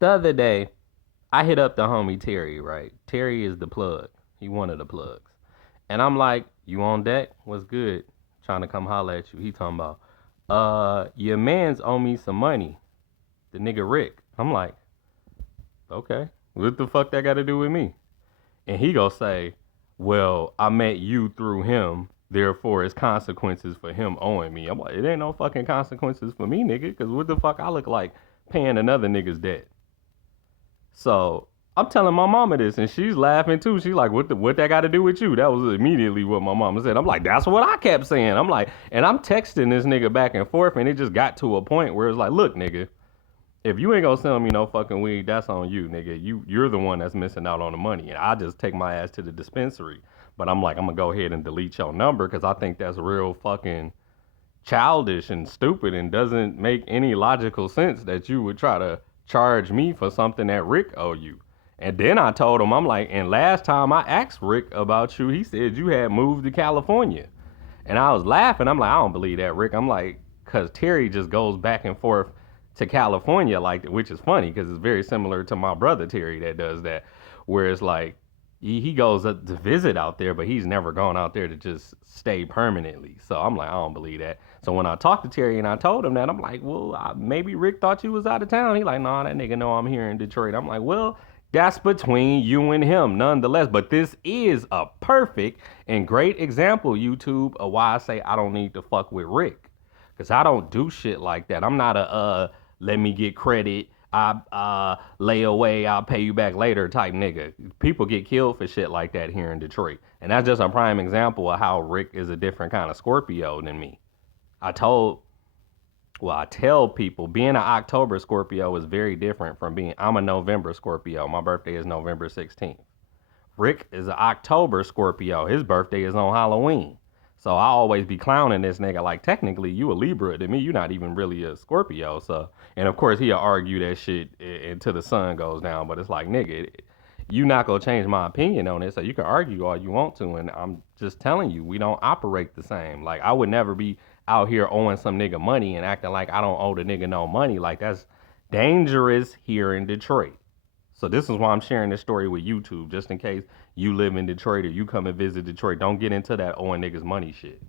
The other day, I hit up the homie Terry, right? Terry is the plug. He one of the plugs. And I'm like, you on deck? What's good? Trying to come holler at you. He talking about, your man's owe me some money. The nigga Rick. I'm like, okay. What the fuck that got to do with me? And he gonna say, well, I met you through him. Therefore, it's consequences for him owing me. I'm like, it ain't no fucking consequences for me, nigga. Cause what the fuck I look like paying another nigga's debt? So I'm telling my mama this, and she's laughing too. She's like, what that got to do with you?" That was immediately what my mama said. I'm like, that's what I kept saying. I'm like, and I'm texting this nigga back and forth, and it just got to a point where it's like, look, nigga, if you ain't gonna sell me no fucking weed, that's on you, nigga. You're the one that's missing out on the money, and I just take my ass to the dispensary. But I'm like, I'm gonna go ahead and delete your number because I think that's real fucking childish and stupid and doesn't make any logical sense that you would try to charge me for something that Rick owe you. And then I told him, I'm like, and last time I asked Rick about you, he said you had moved to California. And I was laughing. I'm like, I don't believe that, Rick. I'm like, because Terry just goes back and forth to California, like, which is funny because it's very similar to my brother Terry that does that, where it's like he goes to visit out there, but he's never gone out there to just stay permanently. So I'm like, I don't believe that. So when I talked to Terry and I told him that, I'm like, well, maybe Rick thought you was out of town. He like, nah, that nigga know I'm here in Detroit. I'm like, well, that's between you and him, nonetheless. But this is a perfect and great example, YouTube, of why I say I don't need to fuck with Rick. Because I don't do shit like that. I'm not a, let me get credit. I lay away, I'll pay you back later type nigga. People get killed for shit like that here in Detroit. And that's just a prime example of how Rick is a different kind of Scorpio than me. I told I tell people being an October Scorpio is very different from being I'm a November Scorpio. My birthday is November 16th. Rick is an October Scorpio. His birthday is on Halloween. So I always be clowning this nigga like technically you a Libra to me, you not even really a Scorpio. So and of course he'll argue that shit until the sun goes down. But it's like nigga, you not gonna change my opinion on it. So you can argue all you want to, and I'm just telling you, we don't operate the same. Like I would never be out here owing some nigga money and acting like I don't owe the nigga no money. Like that's dangerous here in Detroit. So this is why I'm sharing this story with YouTube, just in case you live in Detroit or you come and visit Detroit. Don't get into that owing niggas money shit.